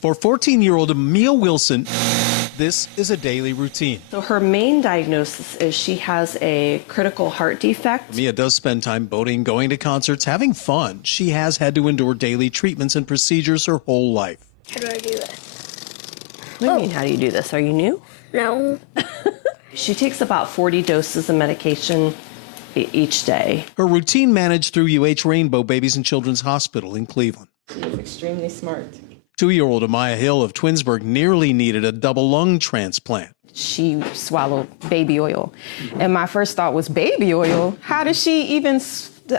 For 14-year-old Mia Wilson, this is a daily routine. So her main diagnosis is she has a critical heart defect. Mia does spend time boating, going to concerts, having fun. She has had to endure daily treatments and procedures her whole life. How do I do this? What do you mean, how do you do this? Are you new? No. She takes about 40 doses of medication each day. Her routine managed through Rainbow Babies and Children's Hospital in Cleveland. She is extremely smart. 2-year-old Amaya Hill of Twinsburg nearly needed a double lung transplant. She swallowed baby oil. And my first thought was, baby oil? How does she even...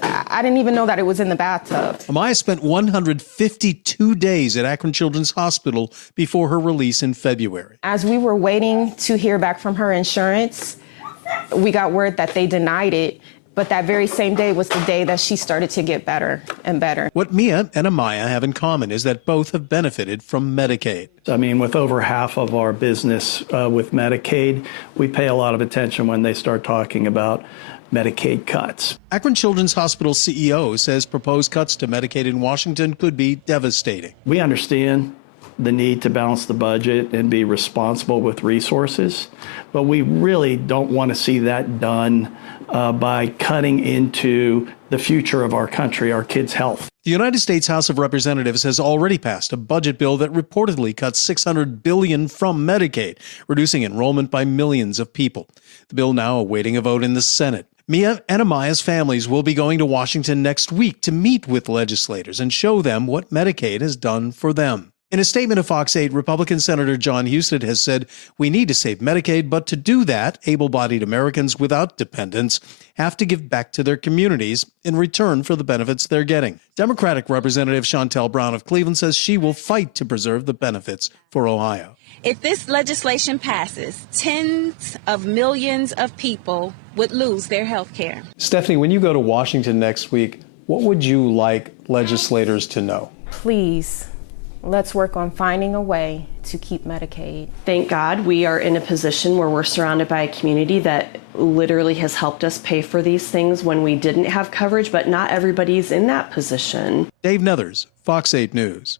I didn't even know that it was in the bathtub. Amaya spent 152 days at Akron Children's Hospital before her release in February. As we were waiting to hear back from her insurance, we got word that they denied it. But that very same day was the day that she started to get better and better. What Mia and Amaya have in common is that both have benefited from Medicaid. I mean, with over half of our business with Medicaid, we pay a lot of attention when they start talking about Medicaid cuts. Akron Children's Hospital CEO says proposed cuts to Medicaid in Washington could be devastating. We understand the need to balance the budget and be responsible with resources, but we really don't want to see that done by cutting into the future of our country, our kids' health. The United States House of Representatives has already passed a budget bill that reportedly cuts $600 billion from Medicaid, reducing enrollment by millions of people. The bill now awaiting a vote in the Senate. Mia and Amaya's families will be going to Washington next week to meet with legislators and show them what Medicaid has done for them. In a statement to Fox 8, Republican Senator John Husted has said, "We need to save Medicaid, but to do that, able-bodied Americans without dependents have to give back to their communities in return for the benefits they're getting." Democratic Representative Chantel Brown of Cleveland says she will fight to preserve the benefits for Ohio. If this legislation passes, tens of millions of people would lose their health care. Stephanie, when you go to Washington next week, what would you like legislators to know? Please, let's work on finding a way to keep Medicaid. Thank God we are in a position where we're surrounded by a community that literally has helped us pay for these things when we didn't have coverage, but not everybody's in that position. Dave Nethers, Fox 8 News.